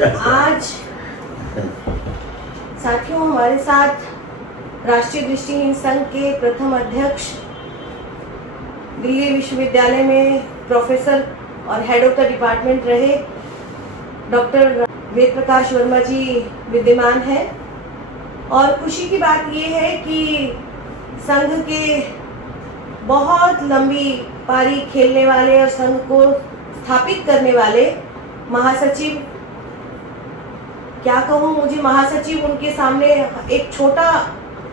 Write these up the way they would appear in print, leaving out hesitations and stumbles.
आज साथियों हमारे साथ राष्ट्रीय दृष्टिहीन संघ के प्रथम अध्यक्ष, दिल्ली विश्वविद्यालय में प्रोफेसर और हेड ऑफ द डिपार्टमेंट रहे डॉक्टर वेद प्रकाश वर्मा जी विद्यमान है। और खुशी की बात ये है कि संघ के बहुत लंबी पारी खेलने वाले और संघ को स्थापित करने वाले महासचिव, क्या कहूँ, मुझे महासचिव उनके सामने एक छोटा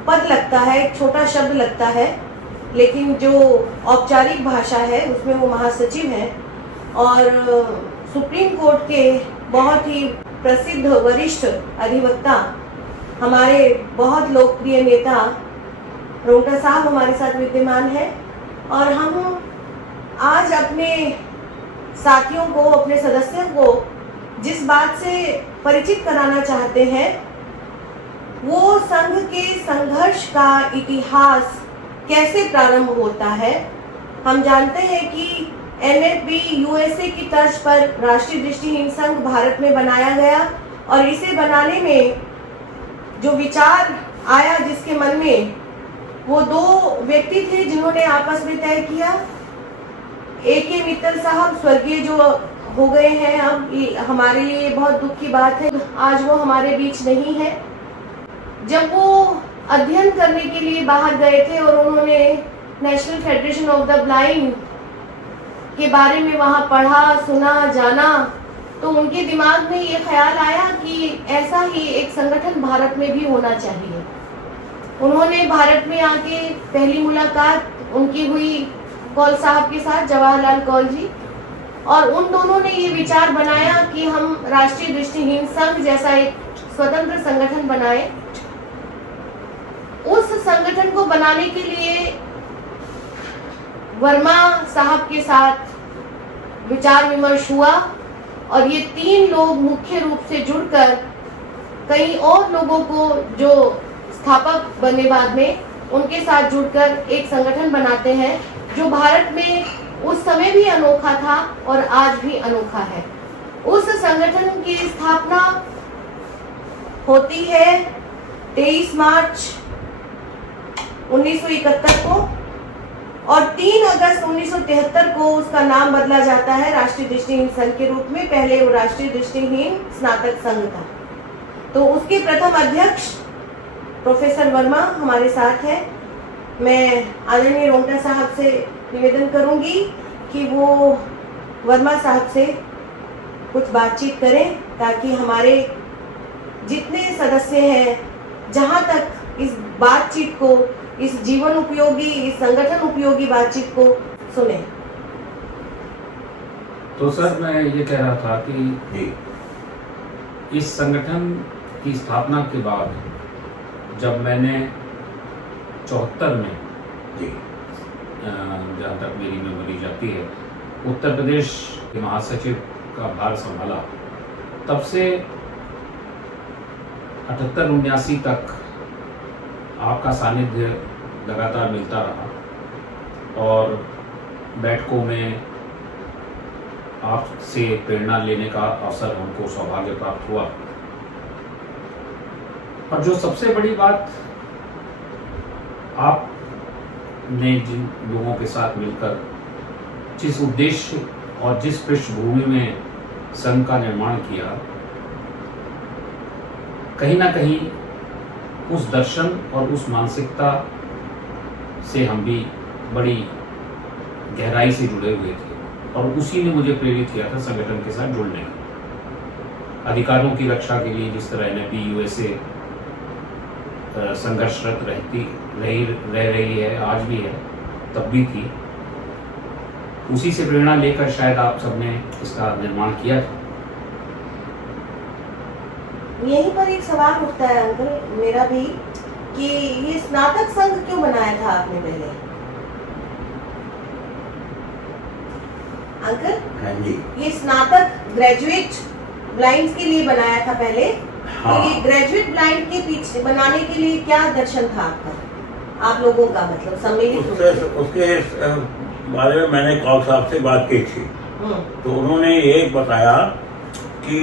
पद लगता है, एक छोटा शब्द लगता है, लेकिन जो औपचारिक भाषा है उसमें वो महासचिव हैं। और सुप्रीम कोर्ट के बहुत ही प्रसिद्ध वरिष्ठ अधिवक्ता, हमारे बहुत लोकप्रिय नेता रोंगटा साहब हमारे साथ विद्यमान है। और हम आज अपने साथियों को, अपने सदस्यों को जिस बात से परिचित कराना चाहते हैं वो संघ के संघर्ष का इतिहास कैसे प्रारंभ होता है। हम जानते हैं कि NFB USA की तर्ज पर राष्ट्रीय दृष्टिहीन संघ भारत में बनाया गया और इसे बनाने में जो विचार आया जिसके मन में, वो दो व्यक्ति थे जिन्होंने आपस में तय किया। AK मित्तल साहब स्वर्गीय जो हो गए हैं, अब हमारे लिए बहुत दुख की बात है, आज वो हमारे बीच नहीं है। जब वो अध्ययन करने के लिए बाहर गए थे और उन्होंने national federation of the blind के बारे में वहाँ पढ़ा, सुना, जाना, तो उनके दिमाग में ये ख्याल आया कि ऐसा ही एक संगठन भारत में भी होना चाहिए। उन्होंने भारत में आके पहली मुलाकात उनकी हुई कौल साहब के साथ, जवाहरलाल कौल जी, और उन दोनों ने ये विचार बनाया कि हम राष्ट्रीय दृष्टिहीन संघ जैसा एक स्वतंत्र संगठन बनाएं। उस संगठन को बनाने के लिए वर्मा साहब के साथ विचार विमर्श हुआ और ये तीन लोग मुख्य रूप से जुड़कर कई और लोगों को जो स्थापक बने बाद में, उनके साथ जुड़कर एक संगठन बनाते हैं जो भारत में उस समय भी अनोखा था और आज भी अनोखा है। उस संगठन की स्थापना होती है 23 मार्च 1971 को और 3 अगस्त 1973 को उसका नाम बदला जाता है राष्ट्रीय दृष्टिहीन संघ के रूप में। पहले वो राष्ट्रीय दृष्टिहीन स्नातक संघ था। तो उसके प्रथम अध्यक्ष प्रोफेसर वर्मा हमारे साथ है। मैं आदरणीय रोंगटा साहब से निवेदन करूंगी कि वो वर्मा साहब से कुछ बातचीत करें ताकि हमारे जितने सदस्य हैं, जहां तक इस बातचीत को, इस जीवन उपयोगी, इस संगठन उपयोगी बातचीत को सुने। तो सर, मैं ये कह रहा था कि इस संगठन की स्थापना के बाद जब मैंने 74 में, जहाँ तक मेरी मेमोरी जाती है, उत्तर प्रदेश के महासचिव का भार संभाला, तब से 78-79 तक आपका सानिध्य लगातार मिलता रहा और बैठकों में आपसे प्रेरणा लेने का अवसर हमको सौभाग्य प्राप्त हुआ। और जो सबसे बड़ी बात, आपने जिन लोगों के साथ मिलकर जिस उद्देश्य और जिस पृष्ठभूमि में संघ का निर्माण किया, कहीं ना कहीं उस दर्शन और उस मानसिकता से हम भी बड़ी गहराई से जुड़े हुए थे और उसी ने मुझे प्रेरित किया था संगठन के साथ जुड़ने का। अधिकारों की रक्षा के लिए जिस तरह NFB USA संघर्षरत रह रही है, आज भी है, तब भी थी, उसी से प्रेरणा लेकर शायद आप सबने इसका निर्माण किया था। यहीं पर एक सवाल उठता है अंकल, मेरा भी, कि ये स्नातक संघ क्यों बनाया था आपने पहले? अंकल, हाँ जी, ये स्नातक ग्रेजुएट ब्लाइंड्स के लिए बनाया था पहले। हाँ। तो ये ग्रेजुएट ब्लाइंड के पीछे बनाने के लिए क्या दर्शन था आपका, आप लोगों का, मतलब सम्मिलित? उसके बारे में मैंने कौल साहब से बात की थी, तो उन्होंने ये बताया कि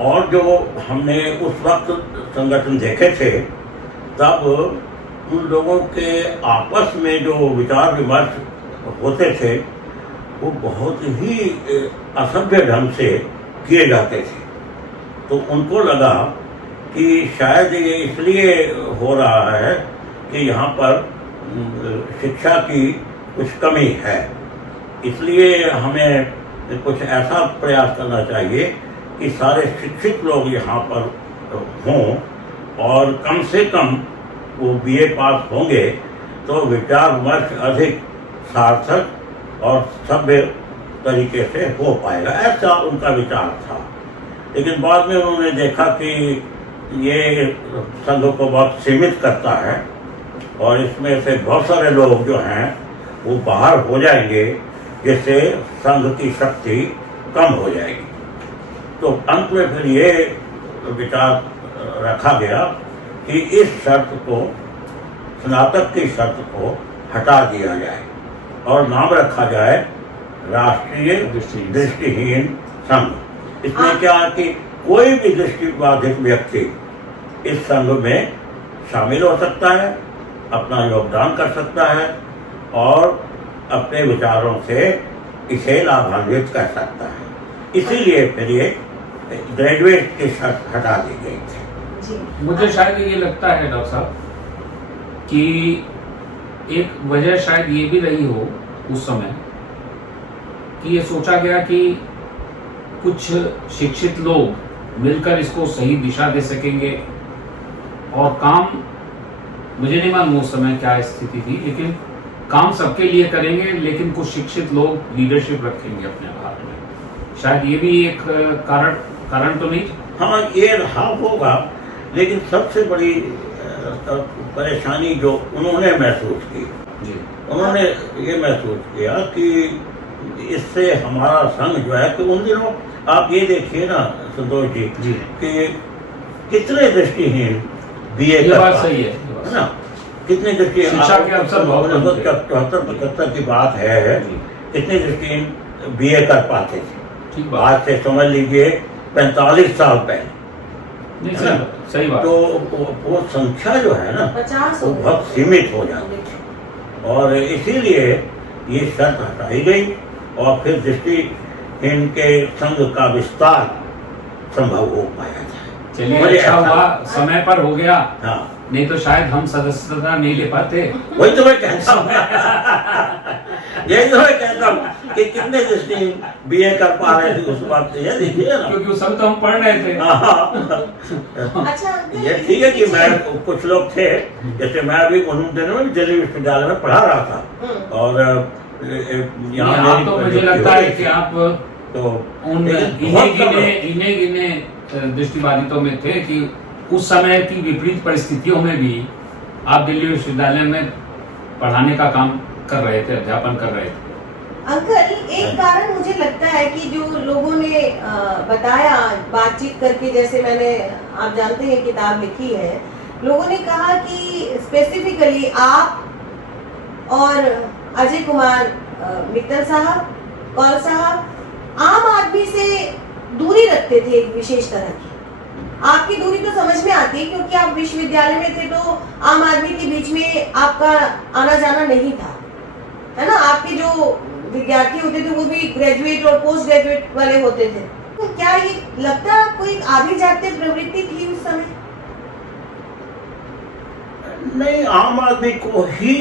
और जो हमने उस वक्त संगठन देखे थे, तब उन लोगों के आपस में जो विचार विमर्श होते थे वो बहुत ही असभ्य ढंग से किए जाते थे। तो उनको लगा कि शायद ये इसलिए हो रहा है कि यहाँ पर शिक्षा की कुछ कमी है, इसलिए हमें कुछ ऐसा प्रयास करना चाहिए कि सारे शिक्षित लोग यहाँ पर हों और कम से कम वो बीए पास होंगे तो विचार विमर्श अधिक सार्थक और सभ्य तरीके से हो पाएगा, ऐसा उनका विचार था। लेकिन बाद में उन्होंने देखा कि ये संघ को बहुत सीमित करता है और इसमें से बहुत सारे लोग जो हैं वो बाहर हो जाएंगे, जिससे संघ की शक्ति कम हो जाएगी। तो अंत में फिर ये विचार रखा गया कि इस शर्त को, स्नातक की शर्त को हटा दिया जाए और नाम रखा जाए राष्ट्रीय दृष्टिहीन संघ। इसमें क्या है कि कोई भी दृष्टिबाधित व्यक्ति इस संघ में शामिल हो सकता है, अपना योगदान कर सकता है और अपने विचारों से इसे लाभान्वित कर सकता है। इसीलिए फिर ये ग्रेजुएट की शर्त हटा दी गई थी। मुझे शायद ये लगता है डॉक्टर साहब कि एक वजह शायद ये भी रही हो उस समय कि ये सोचा गया कि कुछ शिक्षित लोग मिलकर इसको सही दिशा दे सकेंगे और काम, मुझे नहीं मालूम उस समय क्या स्थिति थी, लेकिन काम सबके लिए करेंगे, लेकिन कुछ शिक्षित लोग लीडरशिप रखेंगे अपने हाथ में। शायद ये भी एक कारण तो नहीं। हाँ, ये रहा होगा, लेकिन सबसे बड़ी परेशानी जो उन्होंने महसूस की, उन्होंने ये महसूस किया कि इससे हमारा संघ जो है, कि उन दिनों आप ये देखिए ना संतोष जी कि कितने दृष्टिहीन बीए ये बात सही है ना, कितने दृष्टिहीन शिक्षा के अवसर बहुत 74-75 की बात है, कितने दृष्टिहीन बीए कर पाते थे। ठीक आज से समझ लीजिए 45 साल पहले। सही बात। तो वो संख्या जो है ना वो बहुत सीमित हो जाती है और इसीलिए ये शर्त हटाई गई और फिर दृष्टिहीन के संघ का विस्तार संभव हो पाया था। चलिए, अच्छा हुआ समय पर हो गया। हाँ, नहीं तो शायद हम सदस्यता नहीं ले पाते। वही तो मैं कहता हूँ यही तो मैं कहता हूँ कि कितने दृष्टिहीन बीए कर पा रहे थे उस बात से, ये देखिए ना, क्योंकि उस समय तो हम पढ़ रहे थे। अच्छा, ये ठीक है कि मैं, कुछ लोग थे, जैसे मैं अभी उन दिनों में दिल्ली विश्वविद्यालय में पढ़ा रहा था और यहाँ तो मुझे लगता है कि आप तो उन इन्हें गिने दृष्टिबाधितों में थे कि उस समय की विपरीत परिस्थितियों में भी आप दिल्ली विश्वविद्यालय में पढ़ाने का काम कर रहे थे, अध्यापन कर रहे थे। अंकल, एक कारण मुझे लगता है कि जो लोगों ने बताया बातचीत करके, जैसे मैंने, आप जानते हैं किताब लिखी है, लोगों ने कहा कि स्पेसिफिकली आप और अजय कुमार मित्तल साहब, कौल साहब आम आदमी से दूरी रखते थे एक विशेष तरह की। आपकी दूरी तो समझ में आती है क्योंकि आप विश्वविद्यालय में थे, तो आम आदमी के बीच में आपका आना जाना नहीं था, है ना। आपके जो विद्यार्थी होते थे वो भी ग्रेजुएट और पोस्ट ग्रेजुएट वाले होते थे। तो क्या ये लगता है आपको एक आगे जाते प्रवृत्ति थी उस समय? नहीं, आम आदमी को ही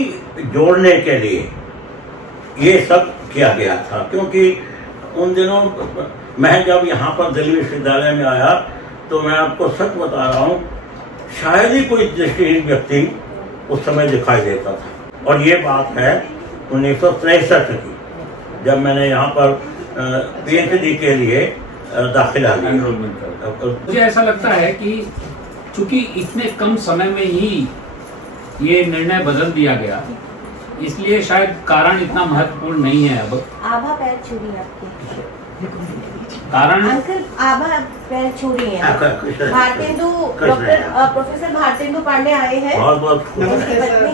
जोड़ने के लिए ये सब किया गया था, क्योंकि उन दिनों मैं जब यहाँ पर दिल्ली विश्वविद्यालय में आया तो मैं आपको सच बता रहा हूँ, शायद ही कोई दृष्टिहीन व्यक्ति उस समय दिखाई देता था। और ये बात है 1963 की, जब मैंने यहाँ पर पीएचडी के लिए दाखिला लिया। मुझे ऐसा लगता है कि चूंकि इतने कम समय में ही ये निर्णय बदल दिया गया, इसलिए शायद कारण इतना महत्वपूर्ण नहीं है अब। आभा पैर छुरी आपके कारण अंकल, आभा पैर छुरी है। भारतेंदु, डॉक्टर प्रोफेसर भारतेंदु पांडे आए हैं। बहुत बहुत उनकी पत्नी।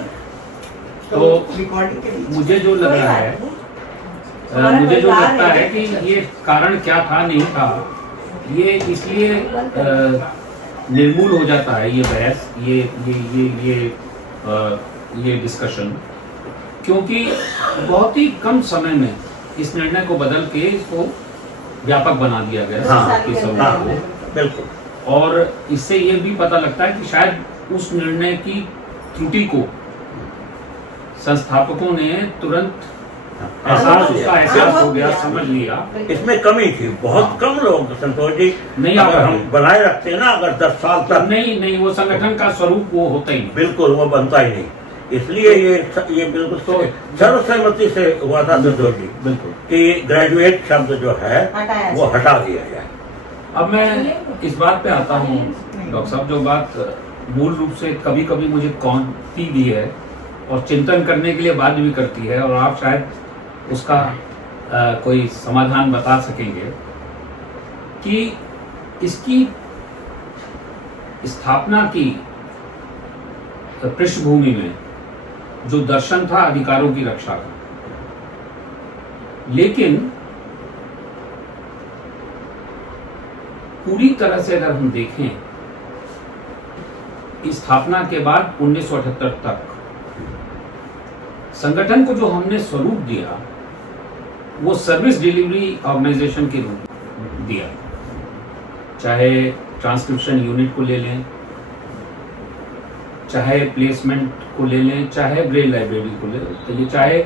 तो मुझे जो लग रहा है, मुझे जो लगता है कि ये कारण क्या था नहीं था, ये इसलिए निर्मूल हो जाता है ये बहस, ये डिस्कशन, क्योंकि बहुत ही कम समय में इस निर्णय को बदल के इसको व्यापक बना दिया गया हाँ, के समय हाँ, को। बिल्कुल। और इससे ये भी पता लगता है कि शायद उस निर्णय की त्रुटि को संस्थापकों ने तुरंत एहसास हो गया, समझ लिया। इसमें कमी थी, बहुत हाँ। कम लोग संतोष जी नहीं अगर आ हम बनाए रखते हैं ना, अगर 10 साल तक नहीं वो संगठन का स्वरूप वो होता ही नहीं। बिल्कुल वो बनता ही नहीं। इसलिए ये बिल्कुल तो सर्वसहमति से हुआ था संतोष जी बिल्कुल कि ग्रेजुएट शब्द जो है वो हटा दिया जाए। अब मैं इस बात पे आता हूँ डॉक्टर साहब, जो बात मूल रूप से कभी कभी मुझे कौनती भी है और चिंतन करने के लिए बाध्य भी करती है, और आप शायद उसका कोई समाधान बता सकेंगे कि इसकी स्थापना की पृष्ठभूमि में जो दर्शन था अधिकारों की रक्षा का, लेकिन पूरी तरह से अगर हम देखें स्थापना के बाद 1978 तक संगठन को जो हमने स्वरूप दिया वो सर्विस डिलीवरी ऑर्गेनाइजेशन के रूप में दिया। चाहे ट्रांसक्रिप्शन यूनिट को ले लें, चाहे प्लेसमेंट को ले लें, चाहे ब्रेल लाइब्रेरी को ले लें, तो ये चाहे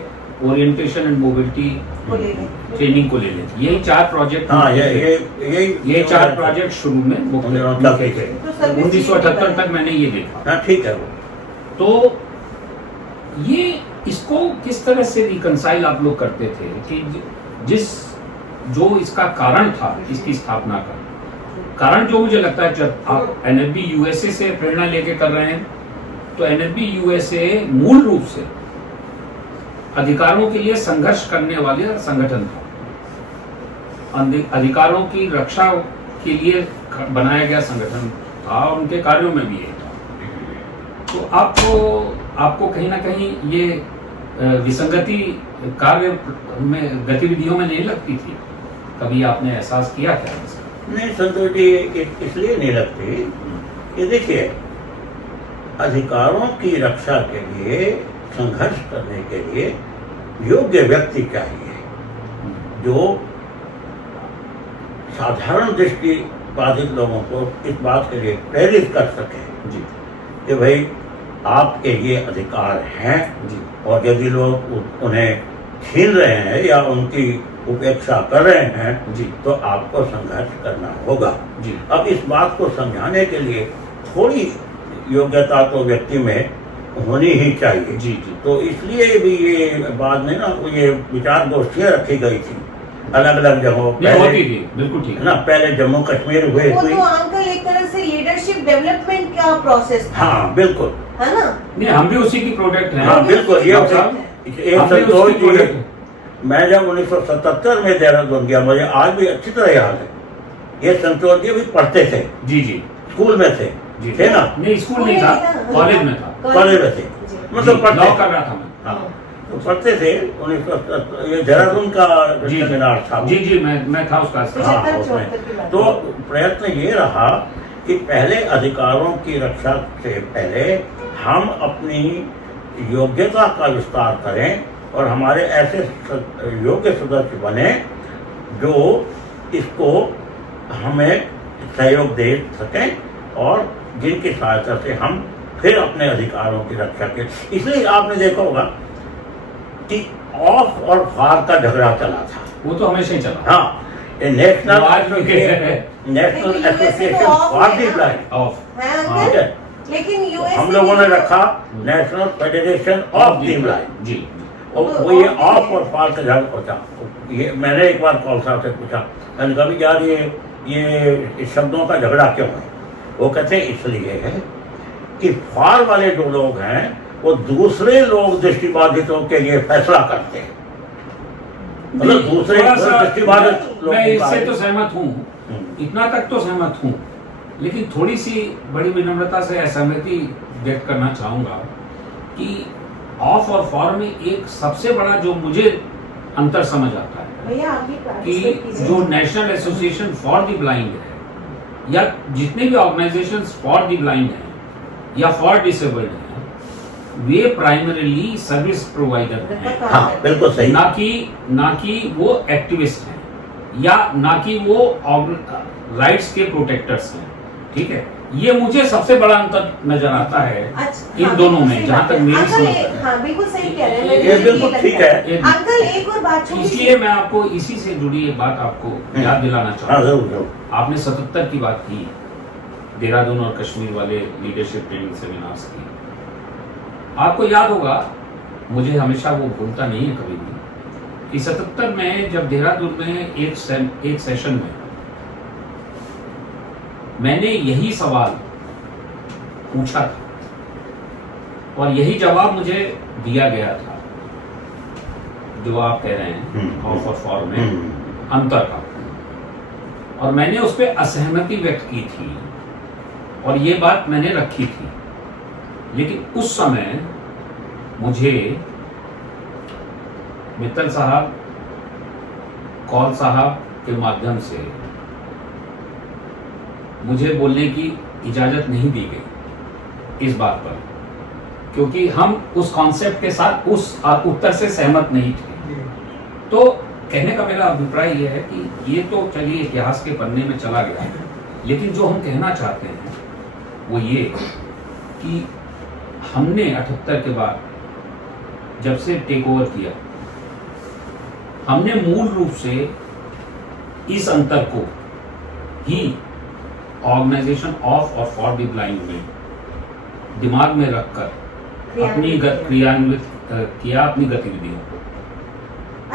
ओरिएंटेशन एंड मोबिलिटी ट्रेनिंग को ले लें, यही 4 प्रोजेक्ट। हाँ, ये 4 प्रोजेक्ट शुरू में मुख्य थे। 1978 तक मैंने ये देखा। हाँ, ठीक है। तो ये इसको किस तरह से रिकंसाइल आप लोग करते थे कि जो इसका कारण था इसकी स्थापना का कारण, जो मुझे लगता है जब आप एनएलबी यूएसए से प्रेरणा लेके कर रहे हैं, तो एनएलबी यूएसए मूल रूप से अधिकारों के लिए संघर्ष करने वाले संगठन था, अधिकारों की रक्षा के लिए बनाया गया संगठन था, और उनके कार्यों में भी ये था। तो आपको कहीं ना कहीं ये विसंगति कार्य में, गतिविधियों में नहीं लगती थी? कभी आपने एहसास किया क्या? नहीं संतोष जी, इसलिए नहीं लगती कि देखिए, अधिकारों की रक्षा के लिए, संघर्ष करने के लिए योग्य व्यक्ति चाहिए जो साधारण दृष्टि बाधित लोगों को इस बात के लिए प्रेरित कर सके जी कि भाई आपके ये अधिकार हैं जी, और यदि लोग उन्हें छीन रहे हैं या उनकी उपेक्षा कर रहे हैं जी, तो आपको संघर्ष करना होगा जी। अब इस बात को समझाने के लिए थोड़ी योग्यता तो व्यक्ति में होनी ही चाहिए जी जी। तो इसलिए भी ये बाद में ना ये विचार गोष्ठियाँ रखी गई थी अलग अलग जगहों ये होती थी, बिल्कुल ठीक है ना। पहले जम्मू कश्मीर हुए वो हुई, तो अंकल एक तरह से लीडरशिप डेवलपमेंट का प्रोसेस था, हाँ बिल्कुल, है ना। नहीं, हम भी उसी की प्रोडक्ट हैं। हाँ बिल्कुल। ये डॉक्टर साहब, एक हम भी संतोष उसकी जी, प्रोडक्ट हैं। मैं जब 1977 में देहरादून गया, मुझे आज भी अच्छी तरह याद है, ये संतोष जी भी पढ़ते थे, जी जी स्कूल में थे जी, थे ना, नहीं स्कूल नहीं था, कॉलेज में था, कॉलेज में थे, मतलब लॉ पढ़ते कर रहा था मैं। हाँ, तो पढ़ते थे। 1977 ये देहरादून का जी सेमिनार था, जी जी, मैं था उसका। हाँ, 74 की बात। तो प्रयत्न ये रहा कि पहले अधिकारों की रक्षा से पहले हम अपनी योग्यता का विस्तार करें और हमारे ऐसे योग्य सदस्य बने जो इसको हमें सहयोग दे सकें और जिनकी सहायता से हम फिर अपने अधिकारों की रक्षा के। इसलिए आपने देखा होगा कि ऑफ और फार का झगड़ा चला था, वो तो हमेशा ही चला। हाँ, नेशनल वो आज भी है। नेशनल लेकिन USA एसोसिएशन तो off फॉर है दी ना? ब्लाइंड, ऑफ है ठीक अंकल, है, लेकिन यूएस हम लोगों ने रखा national federation of the blind, जी और वो ये ऑफ और फार का झगड़ा होता। ये मैंने एक बार कौल साहब से पूछा, मैंने कहा भी यार ये इस शब्दों का झगड़ा क्यों है? वो कहते हैं इसलिए है कि फार वाले जो लोग हैं वो दूसरे लोग दृष्टिबाधितों के लिए फैसला करते हैं, मतलब दूसरे थोड़ा सा दृष्टिबाधित लोग मैं इससे तो सहमत हूँ, हम्म। इतना तक तो सहमत हूँ, लेकिन थोड़ी सी बड़ी विनम्रता से असहमति व्यक्त करना चाहूँगा कि ऑफ और फॉर में एक सबसे बड़ा जो मुझे अंतर समझ आता है भैया आप भी कि participate कीजिए। जो national association for the blind है या जितने भी ऑर्गेनाइजेशंस फॉर द ब्लाइंड हैं या फॉर डिसेबल्ड हैं, वे प्राइमरीली सर्विस प्रोवाइडर हैं, हाँ बिल्कुल सही। ना कि वो एक्टिविस्ट हैं या ना कि वो राइट्स के प्रोटेक्टर्स हैं। ठीक है, ये मुझे सबसे बड़ा अंतर नजर आता है इन हाँ, दोनों में, सही जहाँ बात तक है। मेरी अंकल, समझ है। हाँ बिल्कुल सही कह रहे हैं, ये बिल्कुल ठीक है। अंकल एक और बात छोटी सी- इसलिए मैं आपको इसी से जुड़ी एक बात आपको याद दिलाना हाँ चाहूँगा। जरूर जरूर। आपने 77 की बात की, देहरादून और कश्मीर वाले लीडरशिप ट्रेनिंग सेमिनार्स की। आपको याद होगा, मुझे हमेशा वो भूलता नहीं है कभी भी, कि 77 में जब देहरादून में एक सेशन में मैंने यही सवाल पूछा था और यही जवाब मुझे दिया गया था, जो आप कह रहे हैं ऑफ और फॉर में अंतर का, और मैंने उस पर असहमति व्यक्त की थी और ये बात मैंने रखी थी। लेकिन उस समय मुझे मित्तल साहब, कौल साहब के माध्यम से मुझे बोलने की इजाजत नहीं दी गई इस बात पर, क्योंकि हम उस कॉन्सेप्ट के साथ उस उत्तर से सहमत नहीं थे। तो कहने का मेरा अभिप्राय यह है कि ये तो चलिए इतिहास के पन्ने में चला गया, लेकिन जो हम कहना चाहते हैं वो ये कि हमने 78 के बाद जब से टेक ओवर किया, हमने मूल रूप से इस अंतर को ही ऑर्गेनाइजेशन ऑफ और फॉर द ब्लाइंड में दिमाग में रखकर अपनी क्रियान्वित किया अपनी गतिविधियों को।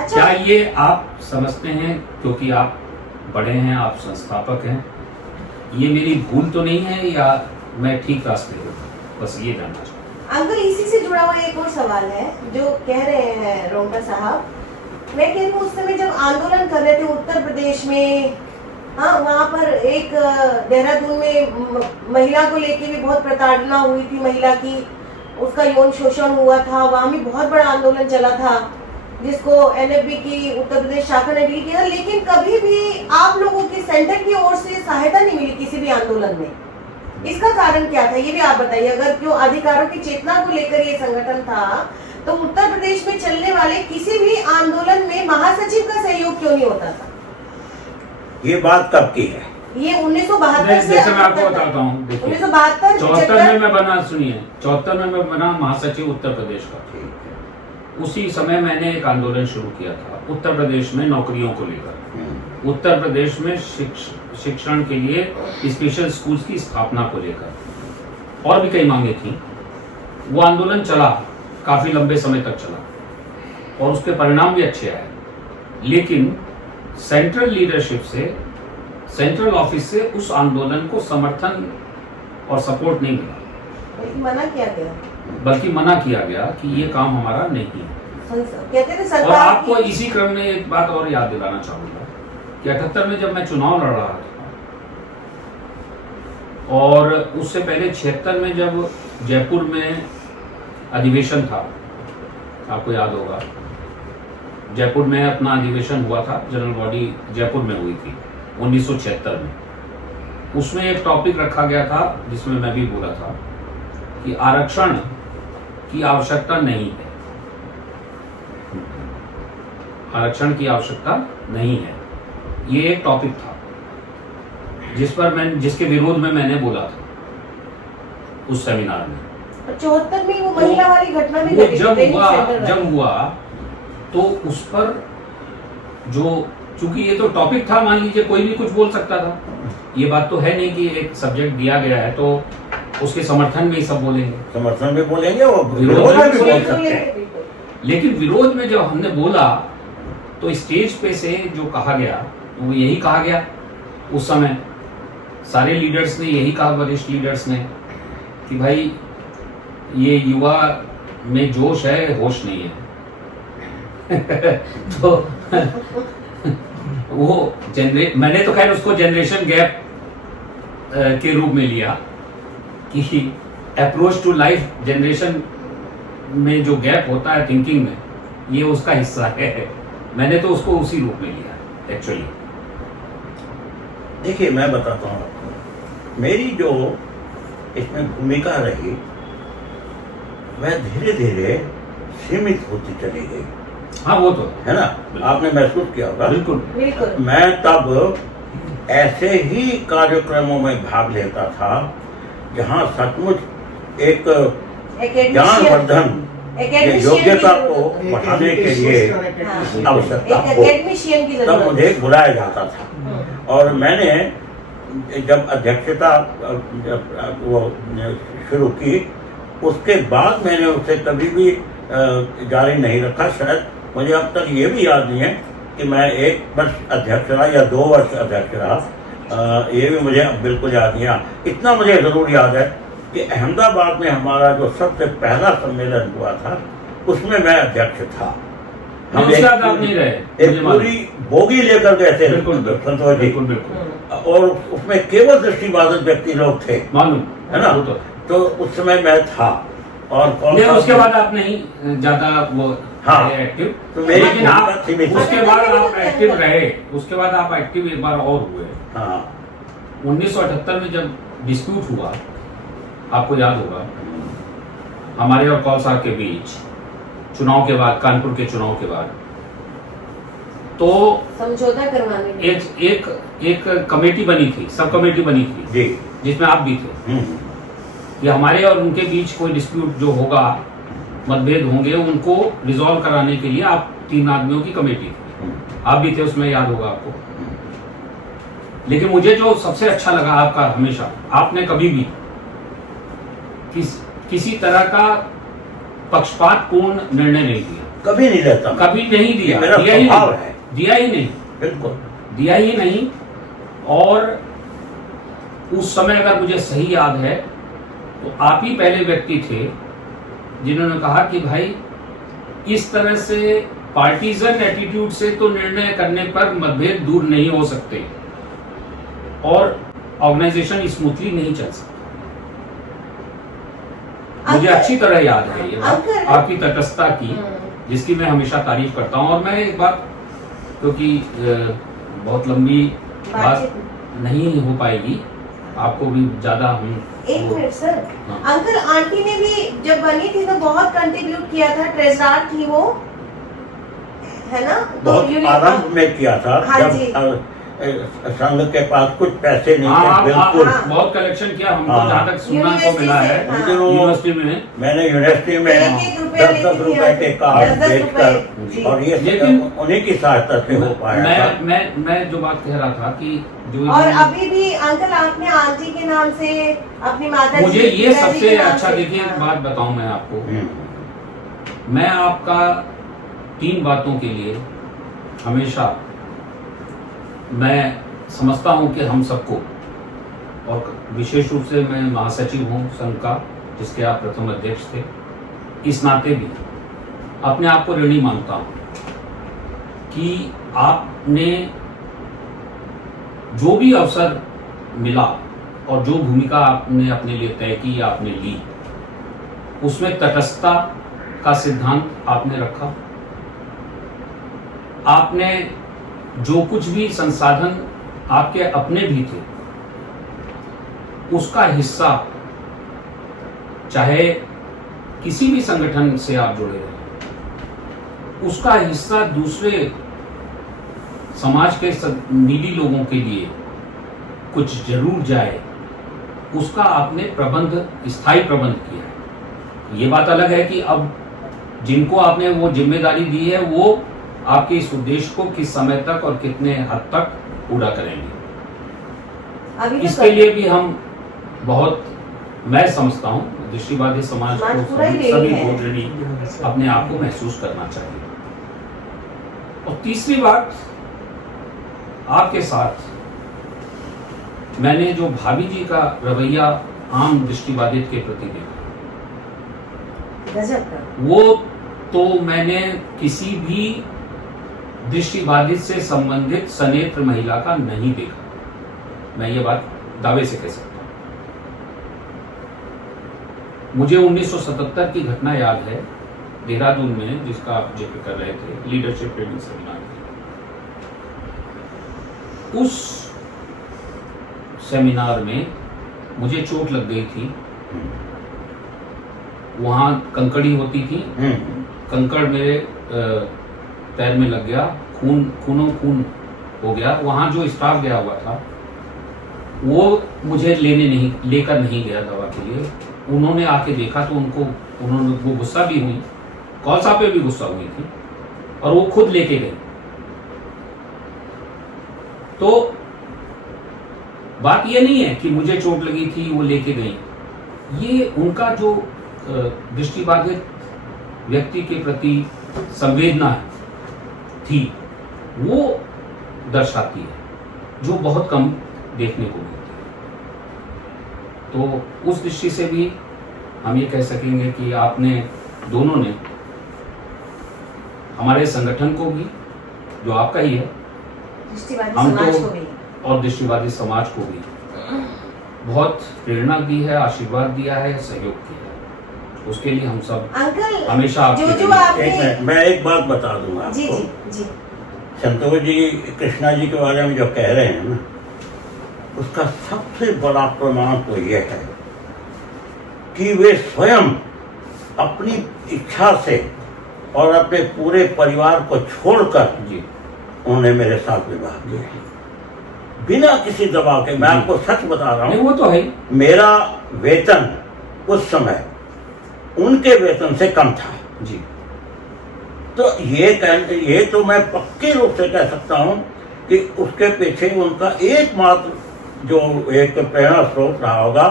अच्छा, क्या ये आप समझते हैं, क्योंकि आप बड़े हैं, आप संस्थापक हैं, ये मेरी भूल तो नहीं है या मैं ठीक रास्ते पे हूं? बस ये जानना चाहता हूं। अंकल इसी से जुड़ा हुआ एक और सवाल है जो कह रहे हैं रोंका साहब। मैं कह रही हूँ उस समय जब आंदोलन कर रहे थे उत्तर प्रदेश में, हाँ वहाँ पर एक देहरादून में महिला को लेके भी बहुत प्रताड़ना हुई थी, महिला की, उसका यौन शोषण हुआ था, वहाँ भी बहुत बड़ा आंदोलन चला था जिसको एनएफबी की उत्तर प्रदेश शाखा ने डील किया। लेकिन कभी भी आप लोगों की सेंटर की ओर से सहायता नहीं मिली किसी भी आंदोलन में, इसका कारण क्या था ये भी आप बताइए। अगर क्यों अधिकारों की चेतना को लेकर ये संगठन था, तो उत्तर प्रदेश में चलने वाले किसी भी आंदोलन में महासचिव का सहयोग क्यों नहीं होता था? ये बात कब की है? ये 1972 से जैसे मैं आपको बताता हूँ, 1972 74 में मैं बना, सुनिए, 74 में मैं बना महासचिव उत्तर प्रदेश का। उसी समय मैंने एक आंदोलन शुरू किया था उत्तर प्रदेश में नौकरियों को लेकर, उत्तर प्रदेश में शिक्षण के लिए स्पेशल स्कूल्स की स्थापना को लेकर, और भी कई मांगे थी। वो आंदोलन चला, काफी लंबे समय तक चला और उसके परिणाम भी अच्छे आए, लेकिन सेंट्रल लीडरशिप से, सेंट्रल ऑफिस से उस आंदोलन को समर्थन और सपोर्ट नहीं मिला, मना किया गया, बल्कि मना किया गया कि ये काम हमारा नहीं है। कहते थे और सरकार आपको की। इसी क्रम में एक बात और याद दिलाना चाहूंगा कि 78 में जब मैं चुनाव लड़ रहा था, और उससे पहले 76 में जब जयपुर में अधिवेशन था, आपको याद होगा, जयपुर में अपना अधिवेशन हुआ था, जनरल बॉडी जयपुर में हुई थी 1976 में। उसमें एक टॉपिक रखा गया था जिसमें मैं भी बोला था कि आरक्षण की आवश्यकता नहीं है, आरक्षण की आवश्यकता नहीं है, ये एक टॉपिक था जिसके विरोध में मैंने बोला था उस सेमिनार में। 74 में वो महिला वाली घटना भी वो घटी थी, ट्रेनिंग सेंटर वाली। जब हुआ तो उस पर जो, चूंकि ये तो टॉपिक था, मान लीजिए कोई भी कुछ बोल सकता था, ये बात तो है नहीं कि एक सब्जेक्ट दिया गया है तो उसके समर्थन में ही सब बोलेंगे, समर्थन में बोलेंगे और विरोध विरोध में भी में बोल भी सकते हैं। लेकिन विरोध में जब हमने बोला तो स्टेज पे से जो कहा गया वो यही कहा गया उस समय, सारे लीडर्स ने यही कहा, वरिष्ठ लीडर्स ने, कि भाई ये युवा में जोश है, होश नहीं है। तो वो मैंने तो खैर उसको जनरेशन गैप के रूप में लिया कि अप्रोच टू लाइफ जनरेशन में जो गैप होता है थिंकिंग में, ये उसका हिस्सा है। मैंने तो उसको उसी रूप में लिया एक्चुअली। देखिए मैं बताता हूँ आपको, मेरी जो इसमें भूमिका रही वह धीरे धीरे सीमित होती चली गई। हाँ वो तो है ना, आपने महसूस किया होगा। बिल्कुल बिल्कुल। मैं तब ऐसे ही कार्यक्रमों में भाग लेता था जहाँ सचमुच एक ज्ञानवर्धन योग्यता को बढ़ाने के लिए आवश्यकता हो, तब मुझे बुलाया जाता था। और मैंने जब अध्यक्षता वो शुरू की, उसके बाद मैंने उसे कभी भी जारी नहीं रखा। शायद मुझे अब तक ये भी याद नहीं है कि मैं 1 वर्ष अध्यक्ष रहा या 2 वर्ष अध्यक्ष रहा, ये भी मुझे अब बिल्कुल याद नहीं है। इतना मुझे ज़रूर याद है कि अहमदाबाद में हमारा जो सबसे पहला सम्मेलन हुआ था उसमें मैं अध्यक्ष था। हम एक पूरी बोगी लेकर गए थे संतोष जी, और उसमें केवल दृष्टिबाधित व्यक्ति लोग थे, मालूम है ना। तो उस समय मैं था। और उसके बाद आप नहीं ज्यादा वो हाँ एक्टिव, तो मेरी लेकिन आप उसके बाद आप एक्टिव रहे, उसके बाद आप एक्टिव एक बार और हुए। हाँ 1978 में जब डिस्प्यूट हुआ, आपको याद होगा, हमारे और कौल साहब के बीच चुनाव के बाद, कानपुर के चुनाव के बाद, तो समझौता करवाने एक कमेटी बनी थी, सब कमेटी बनी थी जी, जिसमें आप भी थे। कि हमारे और उनके बीच कोई डिस्प्यूट जो होगा, मतभेद होंगे, उनको रिजॉल्व कराने के लिए आप 3 आदमियों की कमेटी थी, आप भी थे उसमें, याद होगा आपको। लेकिन मुझे जो सबसे अच्छा लगा आपका, हमेशा आपने कभी भी किसी तरह का पक्षपातपूर्ण निर्णय नहीं दिया, कभी नहीं लेता, कभी नहीं दिया, मेरा स्वभाव है, दिया ही नहीं, बिल्कुल दिया ही नहीं। और उस समय अगर मुझे सही याद है तो आप ही पहले व्यक्ति थे जिन्होंने कहा कि भाई इस तरह से पार्टीजन एटीट्यूड से तो निर्णय करने पर मतभेद दूर नहीं हो सकते और ऑर्गेनाइजेशन स्मूथली नहीं चल सकती। मुझे अच्छी तरह याद है ये बात, आपकी तटस्थता की, जिसकी मैं हमेशा तारीफ करता हूं। और मैं एक बात, क्योंकि बहुत लंबी बात नहीं हो पाएगी, आपको भी ज्यादा हम 1 मिनट सर। अंकल आंटी ने भी जब बनी थी तो बहुत कंट्रीब्यूट किया था, ट्रेजरार थी वो, है ना। बहुत आरंभ में किया था, जब संघ के पास कुछ पैसे नहीं थे, बिल्कुल बहुत कलेक्शन किया, हमको जहाँ तक सुनना को मिला है यूनिवर्सिटी में। मैंने यूनिवर्सिटी में 10-10 रुपए के कार्ड बेचकर, और ये उन्हीं की सहायता से हो पाया। मैं जो बात कह रहा था कि जो, और अभी भी अंकल आपने आंटी के नाम से अपनी माता, मुझे ये सबसे अच्छा, देखिए एक बात बताऊं मैं आपको, मैं आपका 3 बातों के लिए हमेशा, मैं समझता हूं कि हम सबको, और विशेष रूप से मैं महासचिव हूं संघ का, जिसके आप प्रथम अध्यक्ष थे, इस नाते भी अपने आप को ऋणी मानता हूं कि आपने जो भी अवसर मिला और जो भूमिका आपने अपने लिए तय की, आपने ली, उसमें तटस्थता का सिद्धांत आपने रखा। आपने जो कुछ भी संसाधन आपके अपने भी थे, उसका हिस्सा, चाहे किसी भी संगठन से आप जुड़े रहे, उसका हिस्सा दूसरे समाज के नीडी लोगों के लिए कुछ जरूर जाए, उसका आपने प्रबंध, स्थायी प्रबंध किया है। ये बात अलग है कि अब जिनको आपने वो जिम्मेदारी दी है, वो आपके इस उद्देश्य को किस समय तक और कितने हद तक पूरा करेंगे, इसके लिए भी हम बहुत, मैं समझता हूँ दृष्टिबाधित समाज को सभी को ऋणी अपने आप को महसूस करना चाहिए। और तीसरी बात, आपके साथ मैंने जो भाभी जी का रवैया आम दृष्टिबाधित के प्रति देखा, वो तो मैंने किसी भी दृष्टिबाधित से संबंधित सनेत्र महिला का नहीं देखा। मैं ये बात दावे से कह सकता हूं। मुझे 1977 की घटना याद है, देहरादून में, जिसका आप जिक्र कर रहे थे, लीडरशिप ट्रेनिंग सेमिनार। उस सेमिनार में मुझे चोट लग गई थी, वहाँ कंकड़ी होती थी, कंकड़ मेरे पैर में लग गया, खून हो गया। वहाँ जो स्टाफ गया हुआ था वो मुझे लेकर नहीं गया दवा के लिए। उन्होंने आके देखा तो वो गुस्सा भी हुई, कौलसा पे भी गुस्सा हुई थी और वो खुद लेके गई। तो बात ये नहीं है कि मुझे चोट लगी थी वो लेके गई, ये उनका जो दृष्टिबाधित व्यक्ति के प्रति संवेदना थी वो दर्शाती है, जो बहुत कम देखने को मिलती है। तो उस दृष्टि से भी हम ये कह सकेंगे कि आपने दोनों ने हमारे संगठन को भी, जो आपका ही है, हम तो और दृष्टिवादी समाज को भी बहुत प्रेरणा दी है, आशीर्वाद दिया है, सहयोग किया है। उसके लिए हम सब हमेशा आपके मैं एक बात बता दूंगा आपको। जी जी जी। संतोष जी कृष्णा जी के बारे में जो कह रहे हैं ना, उसका सबसे बड़ा प्रमाण तो यह है कि वे स्वयं अपनी इच्छा से और अपने पूरे परिवार को छोड़कर उन्होंने मेरे साथ विवाह किया, बिना किसी दबाव के। मैं आपको सच बता रहा हूँ, वो तो है। मेरा वेतन उस समय उनके वेतन से कम था जी। तो ये तो मैं पक्के रूप से कह सकता हूँ कि उसके पीछे उनका एकमात्र जो एक प्रेरणा स्रोत रहा होगा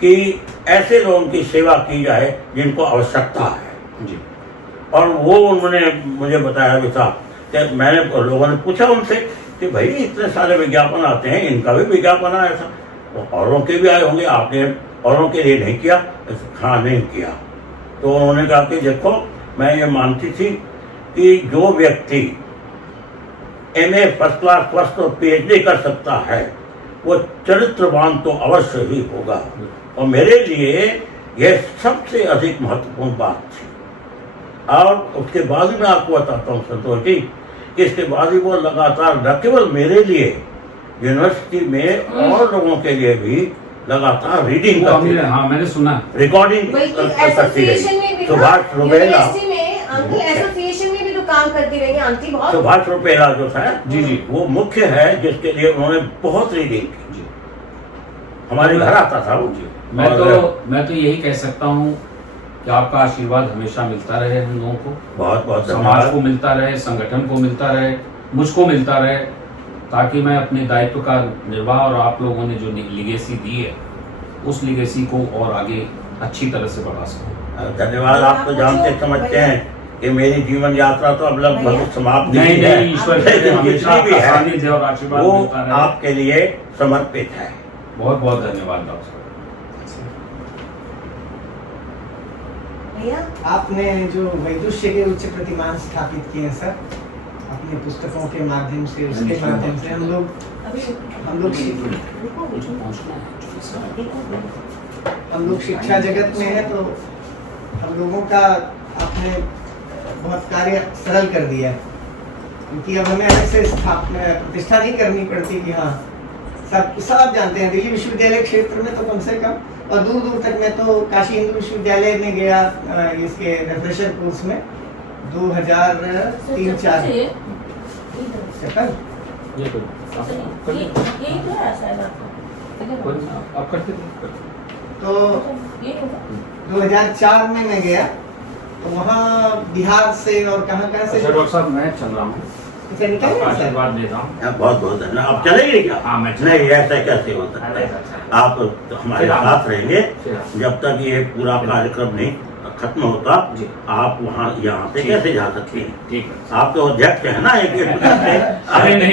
कि ऐसे लोगों की सेवा की जाए जिनको आवश्यकता है जी। और वो उन्होंने मुझे बताया भी था कि मैंने लोगों ने पूछा उनसे कि भाई इतने सारे विज्ञापन आते हैं, इनका भी विज्ञापन आया था, तो औरों के भी आए होंगे, आपने औरों के लिए नहीं किया? हाँ, नहीं किया। तो उन्होंने कहा कि देखो, मैं ये मानती थी कि जो व्यक्ति MA फर्स्ट क्लास फर्स्ट और PhD कर सकता है वो चरित्रवान तो अवश्य ही होगा, और मेरे लिए यह सबसे अधिक महत्वपूर्ण बात थी। और उसके बाद ही मैं आपको बताता हूँ संतोष जी कि इसके बाद ही वो लगातार न केवल मेरे लिए, यूनिवर्सिटी में और लोगों के लिए भी लगातार रीडिंग करती है। हाँ, मैंने सुना, रिकॉर्डिंग करती रही। सुभाष रुपेला, एसोसिएशन में भी तो काम करती रही आंटी बहुत। सुभाष रुपेला जो था जी जी, वो मुख्य है जिसके लिए उन्होंने बहुत रीडिंग की। हमारे घर आता था वो। मैं तो यही कह सकता हूँ कि आपका आशीर्वाद हमेशा मिलता रहे हम लोगों को, बहुत बहुत समाज को मिलता रहे, संगठन को मिलता रहे, मुझको मिलता रहे, ताकि मैं अपने दायित्व का निर्वाह और आप लोगों ने जो लिगेसी दी है उस लिगेसी को और आगे अच्छी तरह से बढ़ा सकूं। धन्यवाद। आप तो जानते समझते हैं कि मेरी जीवन यात्रा तो अब लगभग समाप्त नहीं है, ईश्वर जितनी भी है और आशीर्वाद वो मिलता रहे। आपके लिए समर्पित है। बहुत बहुत धन्यवाद डॉक्टर। आपने जो वैदुष्य के उच्च प्रतिमान स्थापित किए हैं सर, अपनी पुस्तकों के माध्यम से, उसके माध्यम से हम लोग शिक्षा जगत में है, तो हम लोगों का आपने बहुत कार्य सरल कर दिया है, क्योंकि अब हमें ऐसे प्रतिष्ठा नहीं करनी पड़ती कि हाँ सब जानते हैं। दिल्ली विश्वविद्यालय क्षेत्र में तो कम से कम, और दूर दूर तक मैं तो काशी हिंदू विश्वविद्यालय में गया इसके रिफ्रेशर कोर्स में 2003-04। तो 2004 में मैं गया, तो वहाँ बिहार से और कहाँ से डॉक्टर साहब मैं चल रहा हूँ, आशीर्वाद दे रहा हूँ। बहुत बहुत धन्यवाद। आप चलेंगे क्या? हाँ, मैं नहीं, ऐसा कैसे हो सकता है? आप तो हमारे साथ रहेंगे जब तक ये पूरा कार्यक्रम नहीं खत्म होता। आप वहाँ यहाँ से कैसे जा सकते हैं? ठीक है, आप तो अध्यक्ष है ना, एक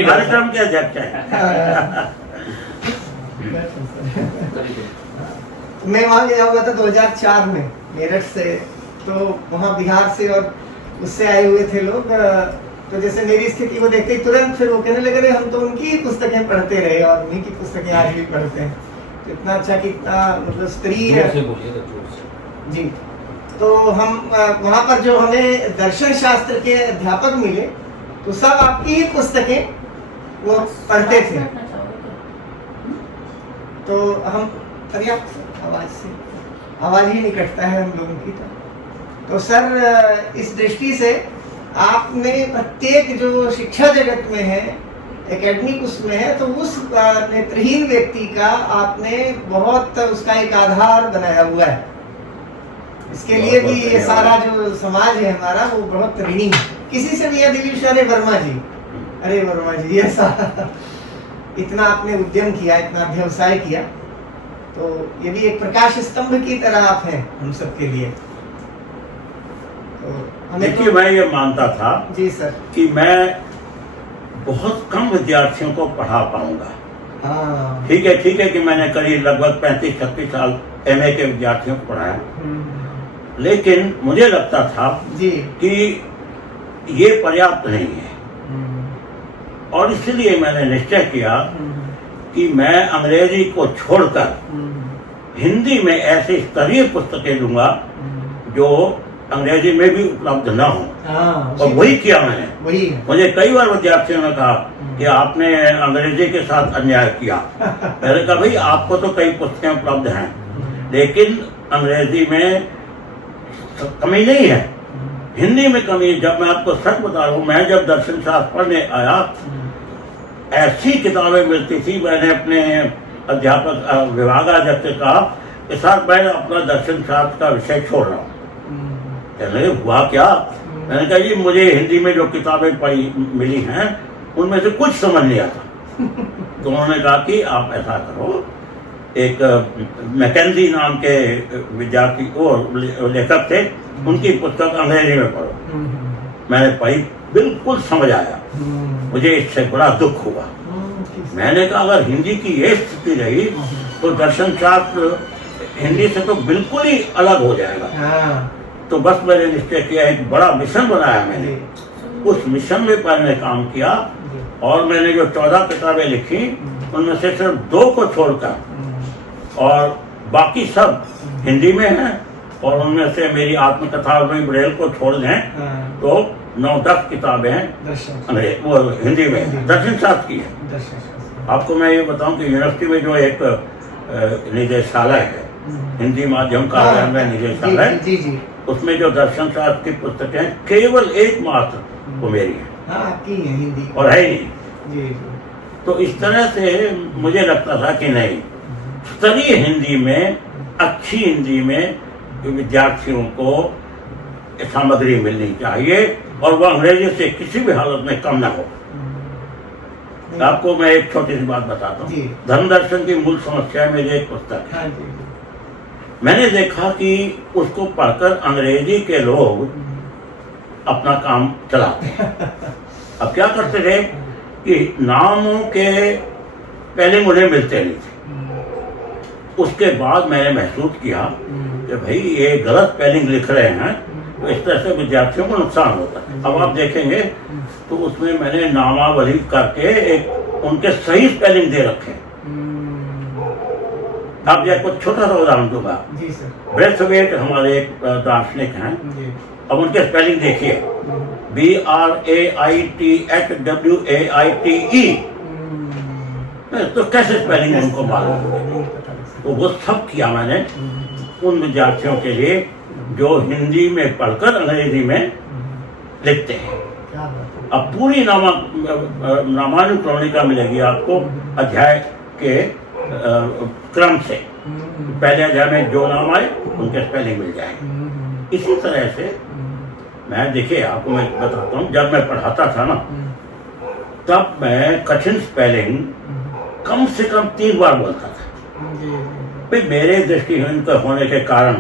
कार्यक्रम के अध्यक्ष है। मैं वहाँ गया हुआ था 2004 में मेरठ से, तो वहाँ बिहार से और उससे आए हुए थे लोग। तो जैसे मेरी स्थिति को देखते ही तुरंत फिर वो कहने लगे, हम तो उनकी ही पुस्तकें पढ़ते रहे और उन्हीं की पुस्तकें आज भी पढ़ते हैं। तो इतना अच्छा कि इतना मतलब स्त्री है जी। तो हम वहाँ पर जो हमें दर्शन शास्त्र के अध्यापक मिले, तो सब आपकी ही पुस्तकें वो पढ़ते थे। तो हम पर्याप्त आवाज से, आवाज ही निकटता है हम लोगों की। तो सर इस दृष्टि से आपने प्रत्येक जो शिक्षा जगत में है, एकेडमिक उसमें है, तो उस नेत्रहीन व्यक्ति का आपने बहुत उसका एक आधार बनाया हुआ है। इसके लिए भी ये सारा जो समाज है हमारा वो बहुत ऋणी है। किसी से भी यह दिलीप अरे वर्मा जी ऐसा इतना आपने उद्यम किया, इतना व्यवसाय किया, तो ये भी एक प्रकाश स्तंभ की तरह आप हैं हम सबके लिए। तो हमें देखिए, मैं ये मानता था जी सर कि मैं बहुत कम विद्यार्थियों को पढ़ा पाऊंगा। हाँ ठीक है कि मैंने करीब लगभग 35-36 साल एमए के विद्यार्थियों को पढ़ाया, लेकिन मुझे लगता था जी कि ये पर्याप्त नहीं है, और इसलिए मैंने निश्चय किया कि मैं अंग्रेजी को छोड़कर हिंदी में ऐसी स्तरीय पुस्तकें लूंगा जो अंग्रेजी में भी उपलब्ध न हो। हाँ, और वही किया मैंने। वही है। मुझे कई बार विद्यार्थियों ने कहा कि आपने अंग्रेजी के साथ अन्याय किया। मैंने कहा भाई, आपको तो कई पुस्तकें उपलब्ध हैं, लेकिन अंग्रेजी में कमी नहीं है, हिंदी में कमी। जब मैं आपको सच बता रहा हूँ, मैं जब दर्शन शास्त्र पढ़ने आया, ऐसी किताबें मिलती थी, मैंने अपने अध्यापक विभागाध्यक्ष से कहा कि साहब मैं अपना दर्शन शास्त्र का विषय छोड़ रहा हूँ। कहने हुआ क्या? मैंने कहा जी, मुझे हिंदी में जो किताबें पढ़ी मिली हैं उनमें से कुछ समझ नहीं आता। तो उन्होंने कहा कि आप ऐसा करो, एक मैकेंजी नाम के विद्यार्थी और लेखक थे, उनकी पुस्तक अंग्रेजी में पढ़ो। मैंने पढ़ी, बिल्कुल समझ आया, मुझे इससे बड़ा दुख हुआ। मैंने कहा अगर हिंदी की ये स्थिति रही तो दर्शन शास्त्र हिंदी से तो बिल्कुल ही अलग हो जाएगा। तो बस मैंने निश्चय किया, एक बड़ा मिशन बनाया मैंने, उस मिशन में मैंने काम किया, और मैंने जो 14 किताबें लिखी उनमें से सिर्फ 2 को छोड़कर और बाकी सब हिंदी में हैं, और उनमें से मेरी आत्मकथा में ब्रेल को छोड़ दें तो 9-10 किताबें हैं वो हिंदी में दर्शन शास्त्र की है। आपको मैं ये बताऊं कि यूनिवर्सिटी में जो एक निदेशालय है, हिंदी माध्यम कार्यालय में निदेशालय, उसमें जो दर्शन शास्त्र की पुस्तकें हैं, केवल एकमात्र वो मेरी है, आपकी है हिंदी और है ही नहीं। तो इस तरह से मुझे लगता था कि नहीं, स्तरीय हिंदी में, अच्छी हिंदी में विद्यार्थियों को सामग्री मिलनी चाहिए, और वह अंग्रेजी से किसी भी हालत में कम ना हो। आपको मैं एक छोटी सी बात बताता हूँ। धर्म दर्शन की मूल समस्या मेरी एक पुस्तक है। मैंने देखा कि उसको पढ़कर अंग्रेजी के लोग अपना काम चलाते हैं। अब क्या करते थे कि नामों के स्पेलिंग उन्हें मिलते नहीं थे। उसके बाद मैंने महसूस किया कि भाई ये गलत स्पेलिंग लिख रहे हैं, तो इस तरह से विद्यार्थियों को नुकसान होता है। अब आप देखेंगे तो उसमें मैंने नामावली करके एक उनके सही स्पेलिंग दे रखे। अब यह कुछ छोटा सा उदाहरण दूंगा। ब्रेथवेट हमारे एक दार्शनिक हैं, अब उनके स्पेलिंग देखिए, BRAITHWAITE, तो कैसे स्पेलिंग उनको मालूम? तो वो सब किया मैंने उन विद्यार्थियों के लिए जो हिंदी में पढ़कर अंग्रेजी में लिखते हैं। अब पूरी नामानुक्रमणिका मिलेगी आपको अध्याय के क्रम से। पहले अध्याय में जो नाम आए उनके स्पेलिंग मिल जाएंगे। इसी तरह से मैं, देखिए आपको मैं बताता हूँ, जब मैं पढ़ाता था ना, तब मैं कठिन स्पेलिंग कम से कम 3 बार बोलता था। मेरे दृष्टिहीन होने के कारण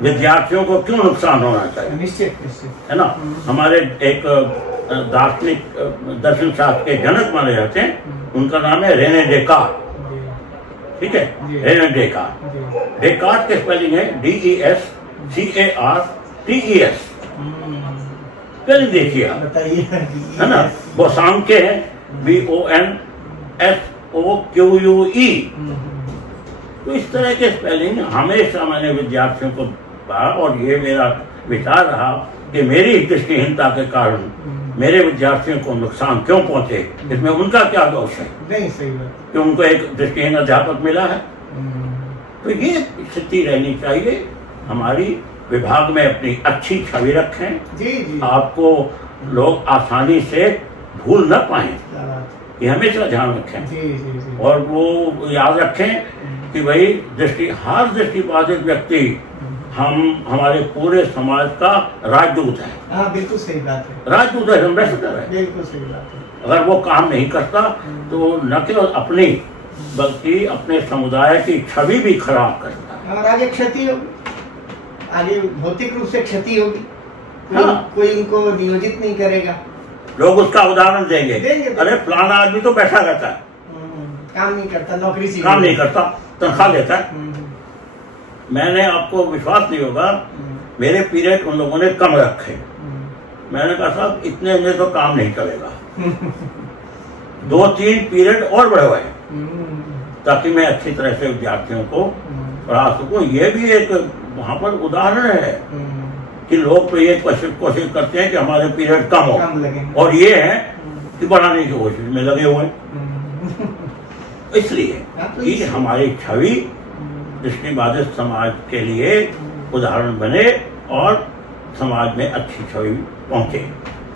विद्यार्थियों को क्यों नुकसान होना चाहिए? निश्चित है ना। हमारे एक दार्शनिक दर्शन शास्त्र के जनक माने जाते हैं, उनका नाम है रेने डेकार्ट। ठीक है, रेने डेकार्ट। डेकार्ट के स्पेलिंग है DESCARTES। पहले देखिए आप, है ना। वो सांख्य है BONSOQUE। तो इस तरह के स्पेलिंग हमेशा मैंने विद्यार्थियों को कहा, और ये मेरा विचार रहा कि मेरी दृष्टिहीनता के कारण मेरे विद्यार्थियों को नुकसान क्यों पहुंचे, इसमें उनका क्या दोष है? नहीं, सही बात। कि उनको एक दृष्टिहीन अध्यापक मिला है, तो ये स्थिति रहनी चाहिए। हमारी विभाग में अपनी अच्छी छवि रखें, जी जी, आपको लोग आसानी से भूल न पाएं, क्या बात ये हमेशा ध्यान रखें। है। जी जी जी, और वो याद रखें कि भाई हर दृष्टिबाधित व्यक्ति हमारे पूरे समाज का राजदूत है। हाँ बिल्कुल सही बात है, राजदूत है, एम्बेसडर है। बिल्कुल सही बात है। अगर वो काम नहीं करता तो न केवल अपनी बल्कि अपने समुदाय की छवि भी खराब करता है। और आगे क्षति होगी, आगे भौतिक रूप से क्षति होगी। हाँ। कोई उनको नियोजित नहीं करेगा, लोग उसका उदाहरण देंगे, देंगे। अरे फलाना आदमी तो बैठा रहता है, काम नहीं करता, नौकरी से काम नहीं करता, तनख्वाह लेता है। मैंने, आपको विश्वास नहीं होगा, मेरे पीरियड उन लोगों ने कम रखे। मैंने कहा साहब इतने में तो काम नहीं चलेगा, 2-3 पीरियड और बढ़वाए ताकि मैं अच्छी तरह से विद्यार्थियों को पढ़ा सकूं। ये भी एक वहां पर उदाहरण है कि लोग तो ये कोशिश करते हैं कि हमारे पीरियड कम हो, कम लगे। और ये है कि बढ़ाने की कोशिश में लगे हुए हैं। इसलिए कि हमारी छवि दृष्टिबाधित समाज के लिए उदाहरण बने और समाज में अच्छी छवि पहुंचे।